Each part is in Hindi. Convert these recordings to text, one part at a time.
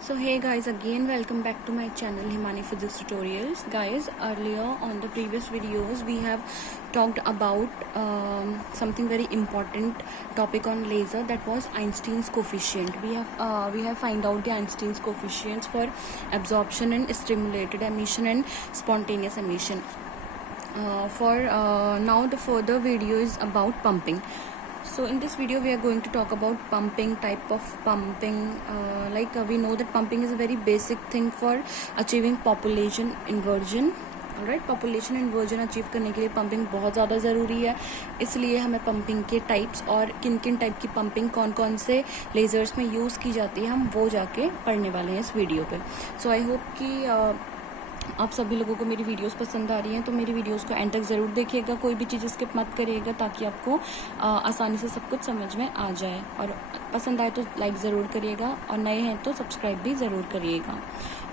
So hey guys, again welcome back to my channel Himani Physics Tutorials. Guys, earlier on the previous videos we have talked about something very important topic on laser, that was Einstein's coefficient. We have find out the Einstein's coefficients for absorption and stimulated emission and spontaneous emission. Now the further video is about pumping. So in this video we are going to talk about pumping, type of pumping. We know that pumping is a very basic thing for achieving population inversion. Alright, population inversion achieve करने के लिए पंपिंग बहुत ज़्यादा ज़रूरी है. इसलिए हमें पंपिंग के टाइप्स और किन किन टाइप की पंपिंग कौन कौन से लेज़र्स में यूज़ की जाती है हम वो जाके पढ़ने वाले हैं इस वीडियो पे. सो आई होप कि आप सभी लोगों को मेरी वीडियोस पसंद आ रही हैं, तो मेरी वीडियोस को एंड तक ज़रूर देखिएगा, कोई भी चीज़ स्किप मत करिएगा ताकि आपको आसानी से सब कुछ समझ में आ जाए. और पसंद आए तो लाइक ज़रूर करिएगा और नए हैं तो सब्सक्राइब भी ज़रूर करिएगा.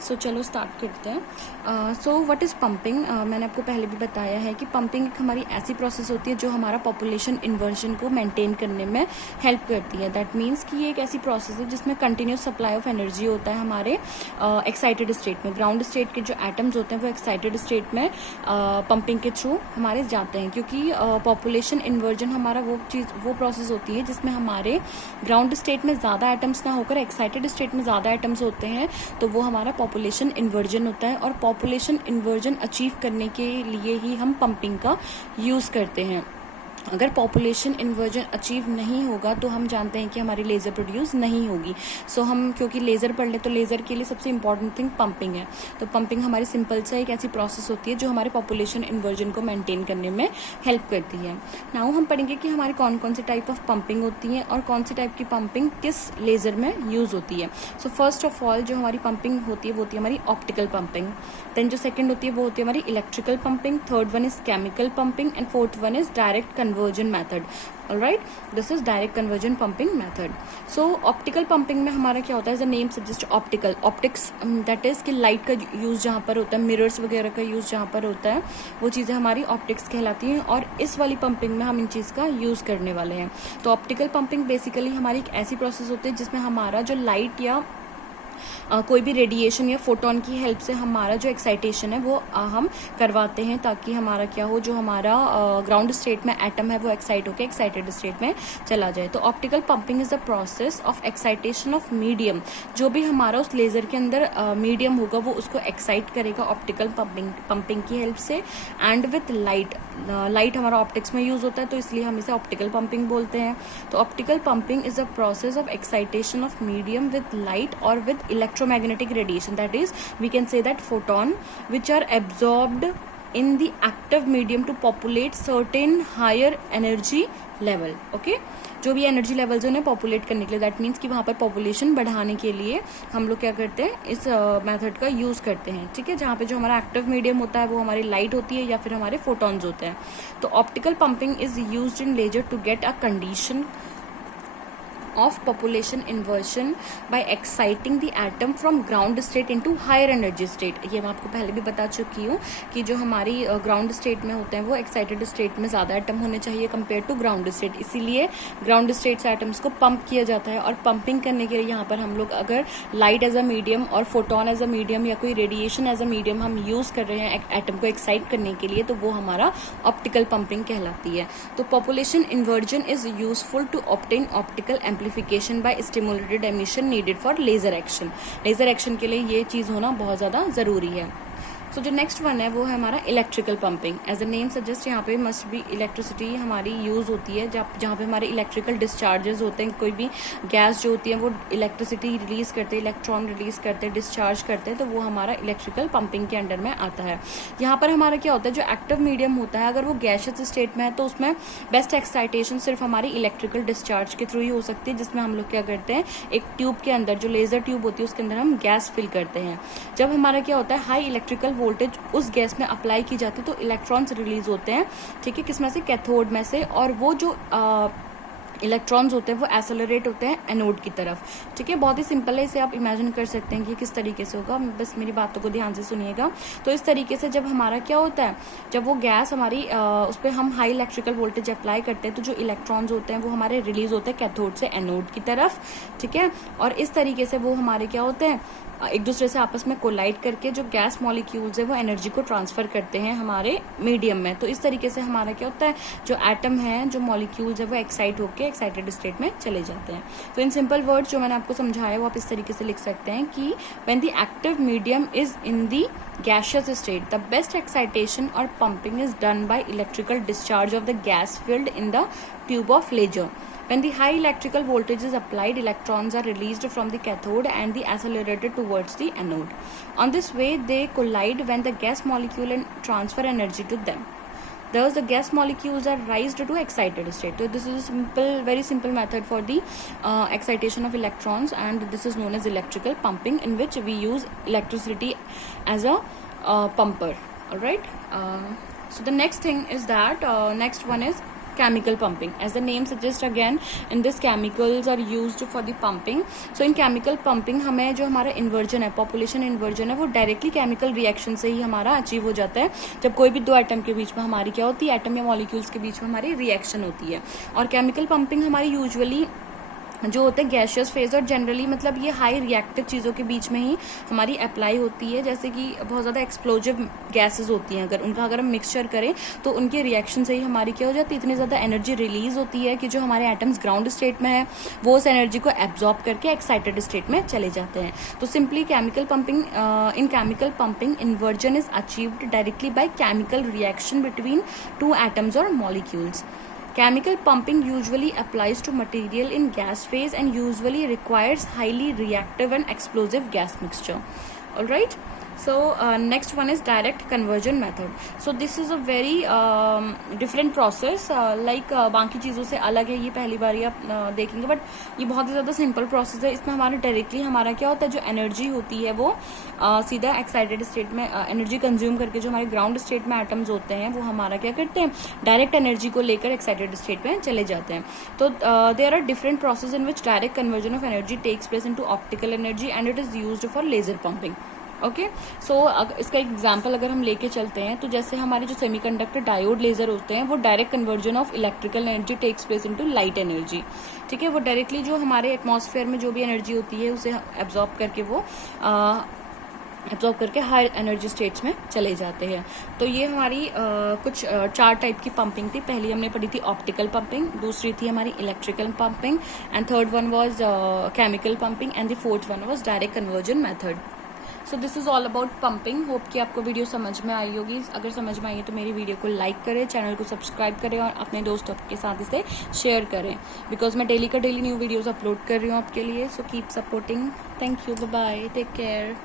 सो चलो स्टार्ट करते हैं. So what is pumping. मैंने आपको पहले भी बताया है कि पंपिंग एक हमारी ऐसी प्रोसेस होती है जो हमारा पॉपुलेशन इन्वर्जन को मेंटेन करने में हेल्प करती है. दैट मीन्स कि ये एक ऐसी प्रोसेस है जिसमें कंटिन्यूस सप्लाई ऑफ एनर्जी होता है हमारे एक्साइटेड स्टेट में. ग्राउंड स्टेट के जो एटम्स होते हैं वो एक्साइटेड स्टेट में पंपिंग के थ्रू हमारे जाते हैं, क्योंकि पॉपुलेशन इन्वर्जन हमारा वो प्रोसेस होती है जिसमें हमारे ग्राउंड स्टेट में ज़्यादा एटम्स ना होकर एक्साइटेड स्टेट में ज़्यादा एटम्स होते हैं, तो वो हमारा पॉपुलेशन इन्वर्जन होता है. और पॉपुलेशन इन्वर्जन अचीव करने के लिए ही हम पंपिंग का यूज़ करते हैं. अगर पॉपुलेशन इन्वर्जन अचीव नहीं होगा तो हम जानते हैं कि हमारी लेज़र प्रोड्यूस नहीं होगी. सो हम क्योंकि लेज़र पढ़ लें तो लेज़र के लिए सबसे इंपॉर्टेंट थिंग पंपिंग है. तो पंपिंग हमारी सिंपल सा एक ऐसी प्रोसेस होती है जो हमारे पॉपुलेशन इन्वर्जन को मेंटेन करने में हेल्प करती है. नाउ हम पढ़ेंगे कि हमारी कौन कौन सी टाइप ऑफ पंपिंग होती है और कौन सी टाइप की पंपिंग किस लेज़र में यूज़ होती है. सो फर्स्ट ऑफ ऑल जो हमारी पंपिंग होती है वो होती है हमारी ऑप्टिकल पंपिंग. देन जो सेकेंड होती है वो होती है हमारी electrical pumping. Third one is chemical pumping and fourth one is direct conversion method. Alright, this is direct conversion pumping method. So optical pumping में हमारा क्या होता है, the name suggests optical. Optics that is कि लाइट का यूज़ जहाँ पर होता है, मिरर्स वगैरह का यूज़ जहाँ पर होता है, वो चीज़ें हमारी ऑप्टिक्स कहलाती हैं. और इस वाली पंपिंग में हम इन चीज़ का यूज़ करने वाले हैं. तो ऑप्टिकल पंपिंग बेसिकली हमारी एक ऐसी प्रोसेस होती है जिसमें हमारा जो लाइट या कोई भी रेडिएशन या फोटोन की हेल्प से हमारा जो एक्साइटेशन है वो हम करवाते हैं, ताकि हमारा क्या हो, जो हमारा ग्राउंड स्टेट में एटम है वो एक्साइट होकर एक्साइटेड स्टेट में चला जाए. तो optical pumping is the process of excitation of medium. जो भी हमारा उस लेज़र के अंदर मीडियम होगा वो उसको एक्साइट करेगा ऑप्टिकल पंपिंग की हेल्प से. एंड विथ लाइट हमारा ऑप्टिक्स में यूज़ होता है, तो इसलिए हम इसे ऑप्टिकल पंपिंग बोलते हैं. तो optical pumping is the process of excitation of medium with light और with electromagnetic radiation. That is, we can say that photon which are absorbed in the active medium to populate certain higher energy level. Okay, जो भी एनर्जी लेवल्स उन्हें पॉपुलेट करने के लिए, दैट मीन्स कि वहाँ पर पॉपुलेशन बढ़ाने के लिए हम लोग क्या करते हैं, इस मेथड का यूज़ करते हैं. ठीक है, जहाँ पे जो हमारा एक्टिव मीडियम होता है वो हमारी लाइट होती है या फिर हमारे फोटॉन्स होते हैं. तो optical pumping is used in laser to get a condition of population inversion by exciting the atom from ground state into higher energy state. ये मैं आपको पहले भी बता चुकी हूँ कि जो हमारी ग्राउंड स्टेट में होते हैं वो एक्साइटेड स्टेट में ज़्यादा एटम होने चाहिए कंपेयर टू ग्राउंड स्टेट. इसीलिए ग्राउंड स्टेट से एटम्स को पंप किया जाता है. और पंपिंग करने के लिए यहाँ पर हम लोग अगर लाइट एज अ मीडियम और फोटोन एज अ मीडियम या कोई रेडिएशन एज अ मीडियम हम यूज़ कर रहे हैं एटम को एक्साइट करने के लिए, तो वो हमारा ऑप्टिकल पंपिंग कहलाती है. तो population inversion is useful to obtain optical amplification by stimulated emission needed for laser action. Laser action के लिए ये चीज़ होना बहुत ज़्यादा ज़रूरी है. सो जो नेक्स्ट वन है वो है हमारा electrical pumping. As a name suggest, यहाँ पे मस्ट बी इलेक्ट्रिसिटी हमारी यूज़ होती है जहाँ पे हमारे इलेक्ट्रिकल डिस्चार्जेस होते हैं. कोई भी गैस जो होती है वो इलेक्ट्रिसिटी रिलीज करते हैं, इलेक्ट्रॉन रिलीज करते हैं, डिस्चार्ज करते हैं, तो वो हमारा इलेक्ट्रिकल पंपिंग के अंडर में आता है. यहाँ पर हमारा क्या होता है, जो एक्टिव मीडियम होता है अगर वो गैसियस स्टेट में है तो उसमें बेस्ट एक्साइटेशन सिर्फ हमारी इलेक्ट्रिकल डिस्चार्ज के थ्रू ही हो सकती है, जिसमें हम लोग क्या करते हैं, एक ट्यूब के अंदर जो लेजर ट्यूब होती है उसके अंदर हम गैस फिल करते हैं. जब हमारा क्या होता है, हाई इलेक्ट्रिकल वोल्टेज उस गैस में अप्लाई की जाती है तो इलेक्ट्रॉन्स रिलीज होते हैं. ठीक है, किसमें से, कैथोड में से. और वो जो इलेक्ट्रॉन्स होते हैं वो एक्सेलरेट होते हैं एनोड की तरफ। ठीक है, बहुत ही सिंपल है, इसे आप इमेजिन कर सकते हैं कि किस तरीके से होगा, बस मेरी बातों को ध्यान से सुनिएगा। तो इस तरीके से जब हमारा क्या होता है, जब वो गैस हमारी उस पर हम हाई इलेक्ट्रिकल वोल्टेज अप्लाई करते हैं तो जो इलेक्ट्रॉन्स होते हैं वो हमारे रिलीज होते हैं कैथोड से एनोड की तरफ। ठीक है, और इस तरीके से वो हमारे क्या होते हैं, एक दूसरे से आपस में कोलाइड करके जो गैस मॉलिक्यूल्स है वो एनर्जी को ट्रांसफर करते हैं हमारे मीडियम में। तो इस तरीके से हमारा क्या होता है, जो एटम है, जो मॉलिक्यूल्स है वो एक्साइट होकर एक्साइटेड स्टेट में चले जाते हैं। तो इन सिंपल वर्ड्स जो मैंने आपको समझाया वो आप इस तरीके से लिख सकते हैं कि when the active medium is in the gaseous state, the best excitation or pumping is done by electrical discharge of the gas filled in the tube of laser. When the high electrical voltage is applied, electrons are released from the cathode and accelerated towards the anode. On this way, they collide when the gas molecule and transfer energy to them. Thus, the gas molecules are raised to excited state. So, this is a simple, very simple method for the excitation of electrons, and this is known as electrical pumping, in which we use electricity as a pumper. All right. So, the next thing is that next one is chemical pumping. As the name suggests, again in this chemicals are used for the pumping. So in chemical pumping हमें जो हमारा इन्वर्जन है, पॉपुलेशन इन्वर्जन है, वो डायरेक्टली केमिकल रिएक्शन से ही हमारा अचीव हो जाता है। जब कोई भी दो एटम के बीच में हमारी क्या होती है, एटम या मॉलिक्यूल्स के बीच में हमारी रिएक्शन होती है। और केमिकल पंपिंग हमारी यूजुअली जो होते हैं गैशियस फेज, और जनरली मतलब ये हाई रिएक्टिव चीज़ों के बीच में ही हमारी अप्लाई होती है। जैसे कि बहुत ज़्यादा एक्सप्लोजिव गैसेस होती हैं, अगर हम मिक्सचर करें तो उनके रिएक्शन से ही हमारी क्या हो जाती है, इतनी ज़्यादा एनर्जी रिलीज होती है कि जो हमारे एटम्स ग्राउंड स्टेट में है वो उस एनर्जी को एब्जॉर्ब करके एक्साइटेड स्टेट में चले जाते हैं। तो simply chemical pumping, in chemical pumping inversion is achieved directly by chemical reaction between two atoms और molecules. Chemical pumping usually applies to material in gas phase and usually requires highly reactive and explosive gas mixture. All right. So next one is direct conversion method. So this is a very different process, like बाकी चीज़ों से अलग है, ये पहली बार आप देखेंगे, बट ये बहुत ही ज़्यादा सिंपल प्रोसेस है। इसमें हमारा डायरेक्टली हमारा क्या होता है, जो एनर्जी होती है वो सीधा एक्साइटेड स्टेट में एनर्जी कंज्यूम करके जो हमारे ग्राउंड स्टेट में एटम्स होते हैं वो हमारा क्या करते हैं, डायरेक्ट एनर्जी को लेकर एक्साइटेड स्टेट में चले जाते हैं। तो there are different process in which direct conversion of energy takes place into optical energy and it is used for laser pumping. Okay, so इसका एग्जांपल अगर हम लेके चलते हैं तो जैसे हमारे जो सेमीकंडक्टर डायोड लेजर होते हैं वो direct conversion of electrical energy takes place into light energy. ठीक है, वो डायरेक्टली जो हमारे एटमॉस्फेयर में जो भी एनर्जी होती है उसे एब्जॉर्ब करके वो एब्जॉर्ब करके हाई एनर्जी स्टेट्स में चले जाते हैं. तो ये हमारी कुछ 4 टाइप की पंपिंग थी. पहली हमने पढ़ी थी ऑप्टिकल पंपिंग, दूसरी थी हमारी electrical pumping, and third one was chemical pumping, and the fourth one was direct conversion method. So this is all about pumping. Hope कि आपको वीडियो समझ में आई होगी. अगर समझ में आई है तो मेरी वीडियो को लाइक करें, चैनल को सब्सक्राइब करें और अपने दोस्तों के साथ इसे शेयर करें, बिकॉज मैं डेली न्यू वीडियोज़ अपलोड कर रही हूँ आपके लिए. So keep supporting. Thank you, bye bye, take care.